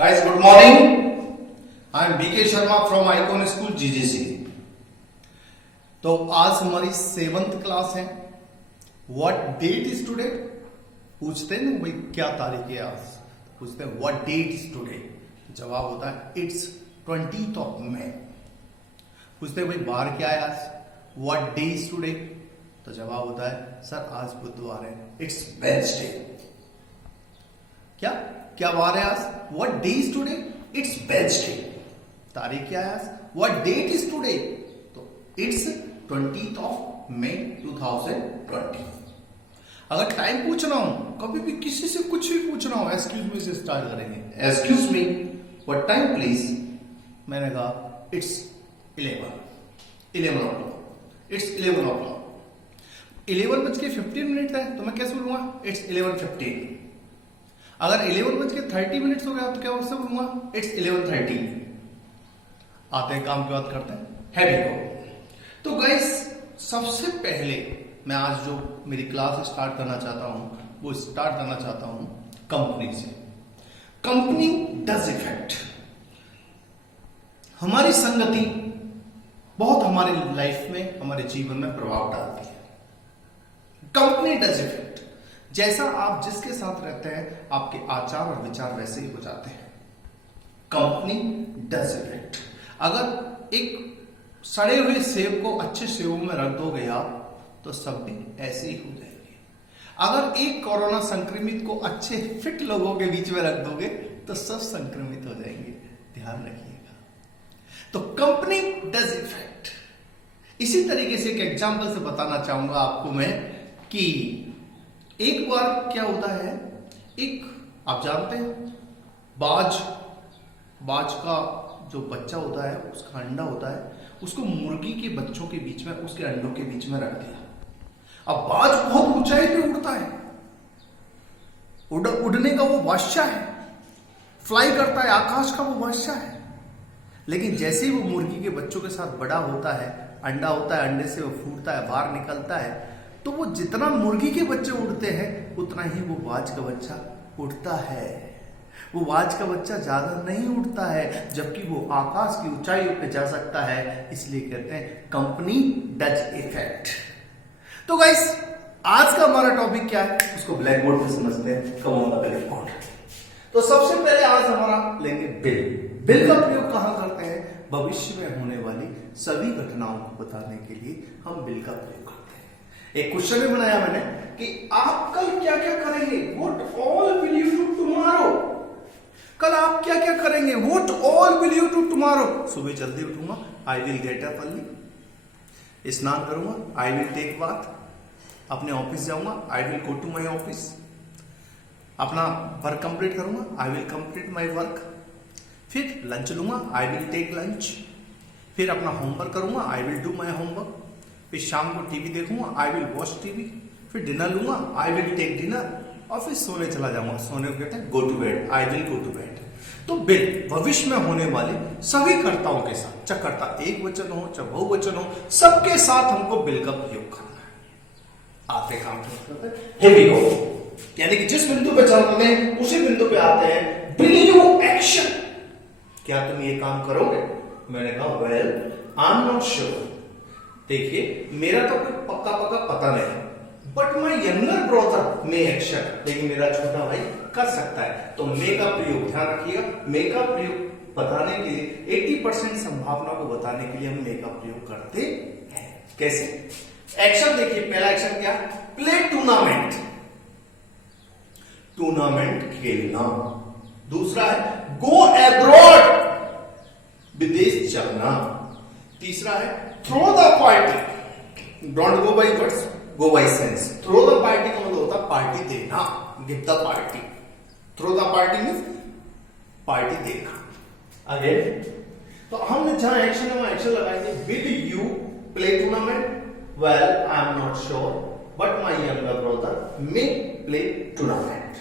Guys, good morning. I am BK Sharma from Icon School GGC. तो आज हमारी 7th class है. What date is today? पूछते हैं ना भाई क्या तारीख है आज, पूछते हैं व्हाट डेट इज टुडे. जवाब होता है इट्स 20th ऑफ May. पूछते हैं भाई बार क्या है आज, व्हाट डे इज टुडे? तो जवाब होता है सर आज बुधवार है, इट्स वेडनेसडे. क्या क्या बार है आज? What day is today? It's Wednesday. तारीख क्या है आज? What date is today? तो इट्स 20th ऑफ May 2020. अगर टाइम पूछना हो, कभी भी किसी से कुछ भी पूछना हो, एक्सक्यूज मी से स्टार्ट करेंगे. Excuse me, what time please? मैंने कहा इट्स 11 o'clock. It's 11 o'clock. 11:15 है तो मैं कैसे बोलूंगा? इट्स 11:15. अगर 11:30 हो गया तो क्या उससे बोलूंगा? इट्स 11:30. आते हैं काम की बात करते हैं. हैवी गो. तो गाइस सबसे पहले मैं आज जो मेरी क्लास स्टार्ट करना चाहता हूं वो स्टार्ट करना चाहता हूं कंपनी से. Company does effect. हमारी संगति बहुत हमारी लाइफ में, हमारे जीवन में प्रभाव डालती है. Company does effect. जैसा आप जिसके साथ रहते हैं आपके आचार और विचार वैसे ही हो जाते हैं. Company does effect. अगर एक सड़े हुए सेब को अच्छे सेबों में रख दोगे आप तो सब भी ऐसे ही हो जाएंगे. अगर एक कोरोना संक्रमित को अच्छे फिट लोगों के बीच में रख दोगे तो सब संक्रमित हो जाएंगे. ध्यान रखिएगा. तो कंपनी डज इफेक्ट. इसी तरीके से एक एग्जांपल से बताना चाहूंगा आपको मैं कि एक बार क्या होता है, एक आप जानते हैं बाज का जो बच्चा होता है उसका अंडा होता है, उसको मुर्गी के बच्चों के बीच में, उसके अंडों के बीच में रख दिया. अब बाज बहुत ऊंचाई पे उड़ता है, उड़ने का वो बादशाह है, फ्लाई करता है, आकाश का वो बादशाह है. लेकिन जैसे ही वो मुर्गी के बच्चों के साथ बड़ा होता है, अंडा होता है, अंडे से वो फूटता है, बाहर निकलता है, तो वो जितना मुर्गी के बच्चे उड़ते हैं उतना ही वो बाज का बच्चा उड़ता है. वो बाज का बच्चा ज्यादा नहीं उड़ता है, जबकि वो आकाश की ऊंचाइयों पे जा सकता है. इसलिए कहते हैं कंपनी डज इफेक्ट. तो गाइस आज का हमारा टॉपिक क्या है उसको ब्लैक बोर्ड पे समझते हैं. Come on the black board. तो सबसे पहले आज हमारा लेंगे बिल. बिल का प्रयोग कहां करते हैं? भविष्य में होने वाली सभी घटनाओं को बताने के लिए हम बिल का प्रयोग करते हैं. एक क्वेश्चन भी बनाया मैंने कि आप कल क्या क्या करेंगे. What all will you do tomorrow? कल आप क्या क्या करेंगे? What all will you do tomorrow? सुबह जल्दी उठूंगा, I will get up early. स्नान करूंगा, आई विल टेक बाथ. अपने ऑफिस जाऊंगा, I will go to my office. अपना वर्क कंप्लीट करूंगा, I will complete my work. फिर लंच लूंगा, आई विल टेक लंच. फिर अपना होमवर्क करूंगा, I will do my homework. फिर शाम को टीवी देखूंगा, आई विल वॉच टीवी. फिर डिनर लूंगा, आई विल टेक डिनर. और फिर सोने चला जाऊंगा. सोने को कहते हैं go to bed, I will go to bed. तो बिल भविष्य में होने वाले सभी कर्ताओं के साथ, चाहे कर्ता एक वचन हो चाहे बहुवचन हो, सबके साथ हमको बिल का प्रयोग करना है. आते काम करते हैं. Here we go. यानी कि जिस बिंदु पे चलते हैं उसी बिंदु पे आते हैं. Will you action. क्या तुम ये काम करोगे? मैंने कहा well I am not sure. देखिए मेरा तो पक्का पता नहीं, but my younger brother may action. लेकिन मेरा छोटा भाई कर सकता है. तो मे का प्रयोग ध्यान रखिएगा. मे का प्रयोग बताने के लिए 80% संभावना को बताने के लिए हम मे का प्रयोग करते हैं. कैसे? एक्शन देखिए. पहला एक्शन क्या? Play tournament. टूर्नामेंट खेलना. दूसरा है गो एब्रॉड. विदेश जाना. तीसरा है throw the party. Don't go by words, go by sense. Throw the party का मतलब होता है पार्टी देना. Give the party. Throw the party means party देना. अगेन तो हमने जहां एक्शन है वहां एक्शन लगाएंगे. Will you play tournament? Well I am not sure, but my younger brother may play tournament.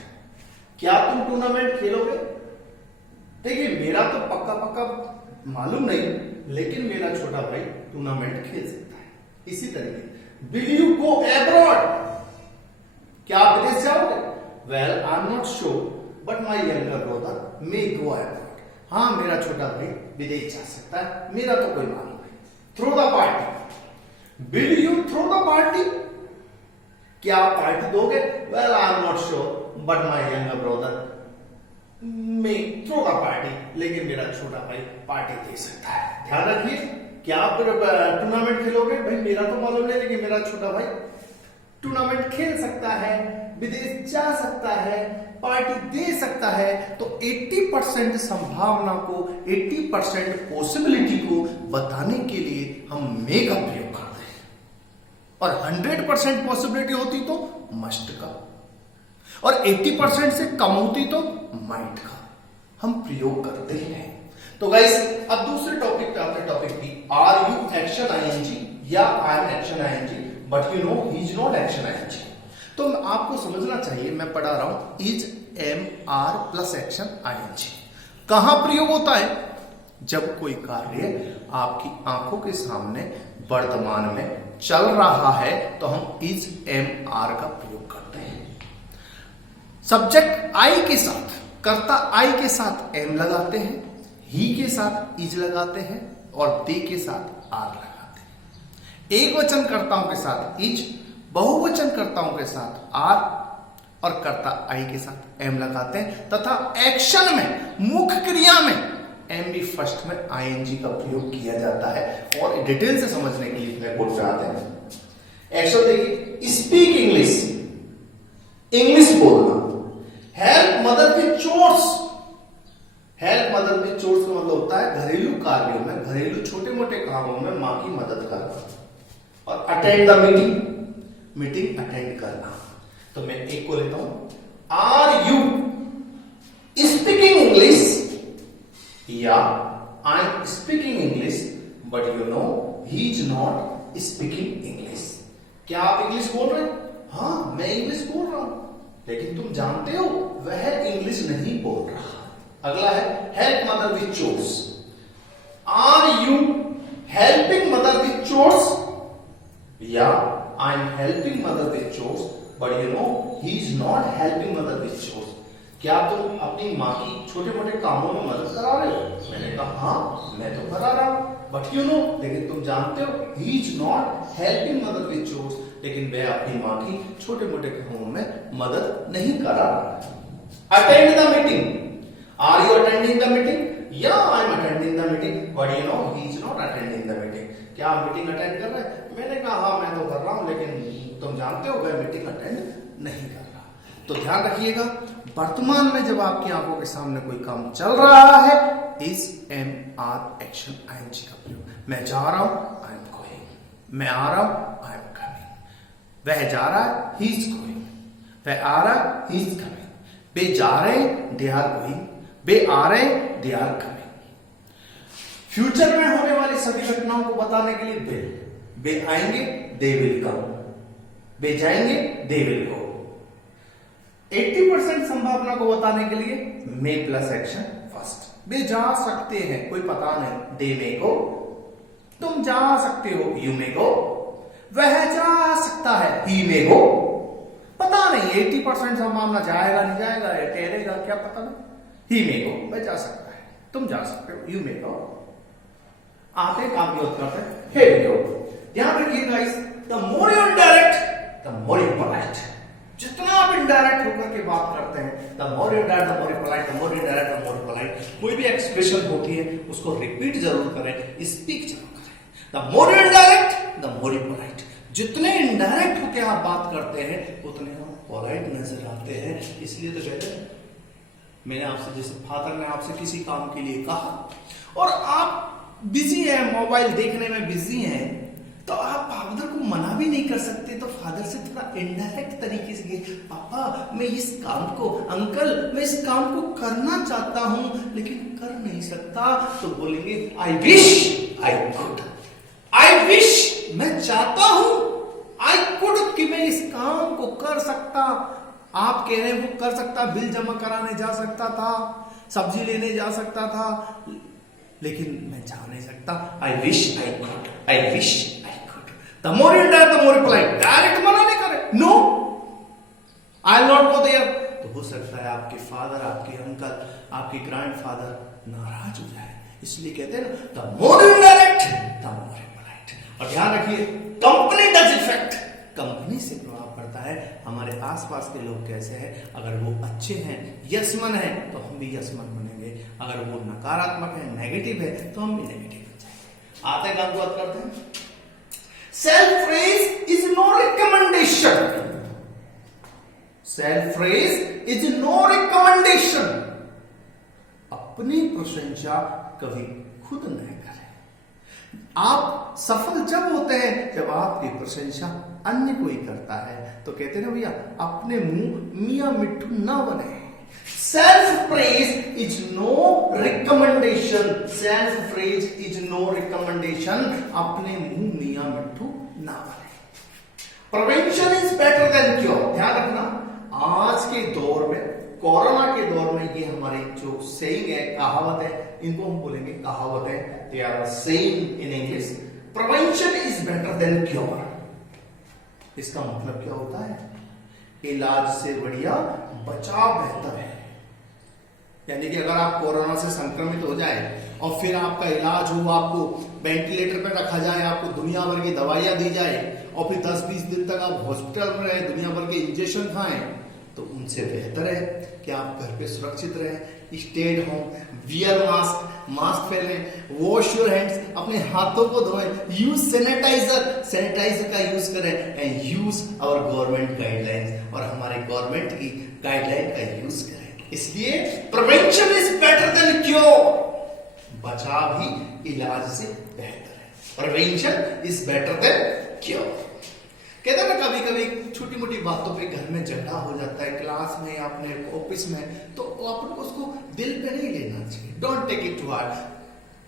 क्या तुम टूर्नामेंट खेलोगे? देखिए मेरा तो पक्का मालूम नहीं, लेकिन मेरा छोटा भाई टूर्नामेंट खेल सकता है. इसी तरीके विल यू गो एब्रॉड? क्या आप विदेश जाओगे? Well I am not sure, but my younger brother may go abroad. हाँ, मेरा छोटा भाई विदेश जा सकता है, मेरा तो कोई मालूम नहीं। Throw the party, will you throw the party? क्या आप पार्टी दोगे? Well I am not sure but my younger brother may throw the party, लेकिन मेरा छोटा भाई पार्टी दे सकता है। ध्यान रखिए, क्या आप टूर्नामेंट खेलोगे? भाई मेरा तो मालूम नहीं, लेकिन मेरा छोटा भाई टूर्नामेंट खेल सकता है, विदेश जा सकता है, पार्टी दे सकता है। तो 80% संभावना को, 80% पॉसिबिलिटी को बताने के लिए हम मे का प्रयोग करते हैं, और 100% पॉसिबिलिटी होती तो मस्ट का, और 80% से कम होती तो माइट का हम प्रयोग करते हैं। तो गाइस, अब दूसरे टॉपिक पे आते हैं। टॉपिक की आर यू एक्शन आईएनजी या I am action I N G, but you know he is not action I N G. तो आपको समझना चाहिए, मैं पढ़ा रहा हूं is am are plus action I N G कहां प्रयोग होता है? जब कोई कार्य आपकी आंखों के सामने वर्तमान में चल रहा है तो हम इज एम आर का प्रयोग करते हैं। सब्जेक्ट आई के साथ, कर्ता आई के साथ एम लगाते हैं, ही के साथ इज लगाते हैं, और दे के साथ आर लगाते हैं। एक वचन कर्ताओं के साथ इज, बहुवचन कर्ताओं के साथ आर, और कर्ता आई के साथ एम लगाते हैं। तथा एक्शन में, मुख्य क्रिया में एम बी फर्स्ट में आईएनजी का प्रयोग किया जाता है। और डिटेल से समझने के लिए बोर्ड पे आते हैं। एक्शन देखिए, स्पीक इंग्लिश, इंग्लिश बोलना। Help mother with chores, help mother with chores का मतलब होता है घरेलू कार्यों में, घरेलू छोटे मोटे कामों में मां की मदद करना। और attend the meeting, meeting attend करना। तो मैं एक को लेता हूं, आर यू स्पीकिंग इंग्लिश, या I am speaking English but you know he is not speaking English. क्या आप इंग्लिश बोल रहे हैं? हाँ, मैं इंग्लिश बोल रहा हूं, लेकिन तुम जानते हो वह इंग्लिश नहीं बोल रहा। अगला है help mother with chores, are you helping mother with chores, yeah I am helping mother with chores but you know he is not helping mother with chores. क्या तुम अपनी माँ की छोटे मोटे कामों में मदद करा रहे हो? मैंने कहा हाँ, मैं तो करा रहा हूं, बट यू नो, लेकिन तुम जानते हो ही is not helping mother with chores, लेकिन वह अपनी माँ की छोटे मोटे कामों में मदद नहीं करा रहा। Attend the meeting, are you attending the meeting? Yeah I am attending the meeting but you know he is not attending the meeting. क्या आप मीटिंग अटेंड कर रहे हैं? मैंने कहा हाँ, मैं तो कर रहा हूं, लेकिन तुम जानते हो वह मीटिंग अटेंड नहीं कर रहा। तो ध्यान रखिएगा, वर्तमान में जब आपकी आंखों के सामने कोई काम चल रहा है, is am are action I N G का प्रयोग। मैं जा रहा हूं, आई एम गोइंग, मैं आ रहा हूं, आई एम कमिंग, वह जा रहा है, ही इज गोइंग, वह आ रहा है, ही इज कमिंग, वे जा रहे हैं, दे आर गोइंग, वे आ रहे हैं, दे आर कमिंग। फ्यूचर में होने वाली सभी घटनाओं को बताने के लिए विल, वे आएंगे, दे विल कम, वे जाएंगे, दे विल गो। 80% संभावना को बताने के लिए मे प्लस एक्शन फर्स्ट, वे जा सकते हैं, कोई पता नहीं, दे मे गो, तुम जा सकते हो, यू मे गो, वह जा सकता है, ही मे गो, पता नहीं, 80% संभावना जाएगा नहीं जाएगा, ठहरेगा, क्या पता नहीं, ही मे गो, वह जा सकता है, तुम जा सकते हो, यू मे गो। आते काम की करते हैं, here we go। ध्यान रखिए guys, the more you indirect the more you polite. जितना आप इनडायरेक्ट होकर के बात करते हैं, the more you indirect the more you polite, the more you indirect the more you polite. कोई भी एक्सप्रेशन होती है उसको रिपीट जरूर करें, स्पीक जरूर करें। The more you indirect the more you polite. जितने इनडायरेक्ट होकर आप बात करते हैं उतने आप पोलाइट नजर आते हैं। इसलिए तो कहते हैं, मैंने आपसे, जैसे फादर ने आपसे किसी काम के लिए कहा और आप बिजी है, मोबाइल देखने में बिजी है, तो आप फादर को मना भी नहीं कर सकते। तो फादर से थोड़ा इनडायरेक्ट तरीके से, पापा मैं इस काम को, अंकल मैं इस काम को करना चाहता हूं लेकिन कर नहीं सकता, तो बोलेंगे आई wish I could, I wish मैं चाहता हूं, आई कुड कि मैं इस काम को कर सकता। आप कह रहे हैं वो कर सकता, बिल जमा कराने जा सकता था, सब्जी लेने जा सकता था, लेकिन मैं जा नहीं सकता। I wish I could, I wish I could. The more you direct the more you polite. Direct मना नहीं करे, no I not go there, तो हो सकता है आपके फादर, आपके अंकल, आपके ग्रैंडफादर नाराज हो जाए। इसलिए कहते हैं ना, the more you direct the more you polite. और ध्यान रखिए, कंपनी डज इफेक्ट, कंपनी से प्रभाव पड़ता है। हमारे आसपास के लोग कैसे हैं, अगर वो अच्छे हैं, यशमन हैं, तो हम भी यशमन बनेंगे। अगर वो नकारात्मक है, नेगेटिव है, तो हम भी नेगेटिव बन जाएंगे। आते हैं काम को बात करते हैं। Self praise is no recommendation, self praise is no recommendation. अपनी प्रशंसा कभी खुद नहीं करें। आप सफल जब होते हैं जब आपकी प्रशंसा अन्य कोई करता है। तो कहते हैं ना भैया, अपने मुंह मियां मिट्ठू ना बने। Self praise is no recommendation, self praise is no recommendation. अपने मुंह मियां मिट्ठू ना बने। Prevention is better than cure. ध्यान रखना, आज के दौर में, कोरोना के दौर में, ये हमारी जो सेइंग है, कहावत है, इनको हम बोलेंगे कहावतें। They are saying in English, prevention is better than cure. इसका मतलब क्या होता है, इलाज से बढ़िया बचाव बेहतर है। यानी कि अगर आप कोरोना से संक्रमित हो जाए और फिर आपका इलाज हो, आपको वेंटिलेटर पर रखा जाए, आपको दुनिया भर की दवाइयां दी जाए और फिर 10-20 दिन तक आप हॉस्पिटल में रहे, दुनिया भर के इंजेक्शन खाएं, तो उनसे बेहतर है कि आप घर पे सुरक्षित रहें, stay at home, wear mask, mask पहनें, वॉश योर हैंड्स, अपने हाथों को धोएं, यूज सैनिटाइजर, सैनिटाइजर का यूज करें, and use our government guidelines, और हमारे गवर्नमेंट की गाइडलाइन का यूज करें। इसलिए prevention is better than cure, बचाव ही इलाज से बेहतर है। Prevention is better than cure. कहते हैं ना, कभी कभी छोटी मोटी बातों पे घर में झगड़ा हो जाता है, क्लास में या अपने ऑफिस में, तो अपन को उसको दिल पे नहीं लेना चाहिए। Don't take it to heart.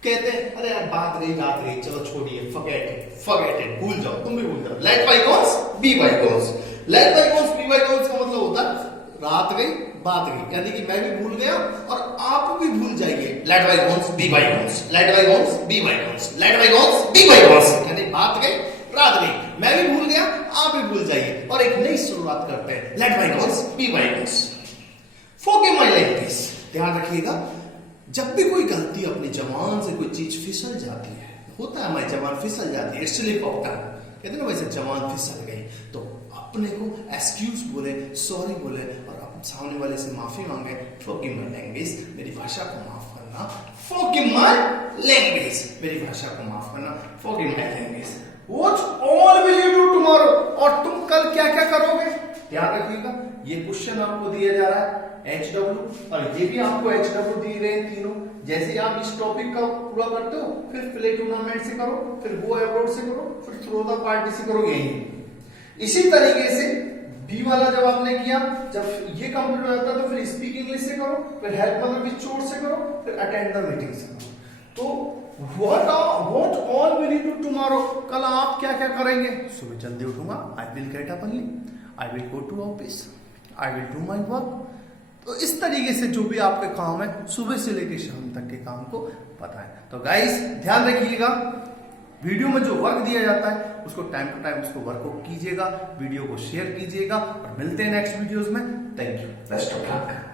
कहते हैं, अरे यार बात रही रात रही, चलो छोड़िए, फॉरगेट इट, भूल जाओ, तुम भी भूल जाओ। Let bygones be bygones. Let bygones be bygones का मतलब होता है रात गई बात गई, यानी कि मैं भी भूल गया और आप भी भूल जाएंगे। Let bygones be bygones, let bygones be bygones, let bygones be bygones, यानी बात गई रात गई, मैं भी भूल गया, आप भी भूल जाइए और एक नई शुरुआत करते हैं। Let bygones be bygones, forgive my language. ध्यान रखिएगा, जब भी कोई गलती अपनी जबान से कोई चीज फिसल जाती है, होता है हमारी जबान फिसल जाती है, स्लिप ऑफ टंग, कहते हैं ना, वैसे जबान फिसल गई, तो अपने को एक्सक्यूज बोले, सॉरी बोले और सामने वाले से माफी मांगे। फॉरगिव माय लैंग्वेज, मेरी भाषा को माफ करना। फॉरगिव माय लैंग्वेज, मेरी भाषा को माफ करना। Forgive my language. What all will you do tomorrow? और तुम कल क्या क्या करोगे? ध्यान रखिएगा, ये क्वेश्चन आपको दिया जा रहा है HW, और ये भी आपको HW दिए गए तीनों। जैसे आप इस टॉपिक का पूरा करते हो, फिर प्ले टूर्नामेंट से करो, फिर गो अब्रॉड से करो, फिर थ्रो द पार्टी से करो, यही। इसी तरीके से बी वाला जब आपने किया, जब ये कंप्लीट हो जाता है तो फिर स्पीक इंग्लिश से करो, फिर हेल्प मदर विद चोट से करो, फिर अटेंड द मीटिंग से करो। तो What all will you do tomorrow? कल आप क्या क्या करेंगे? सुबह जल्दी उठूंगा, I will get up early, I will go to office, I will do my work। तो इस तरीके से जो भी आपके काम है, सुबह से लेकर शाम तक के काम को बताएं। तो गाइस ध्यान रखिएगा, वीडियो में जो वर्क दिया जाता है उसको टाइम टू टाइम उसको वर्क को कीजिएगा, वीडियो को शेयर कीजिएगा, और मिलते हैं नेक्स्ट वीडियोस में। Thank you, best of luck.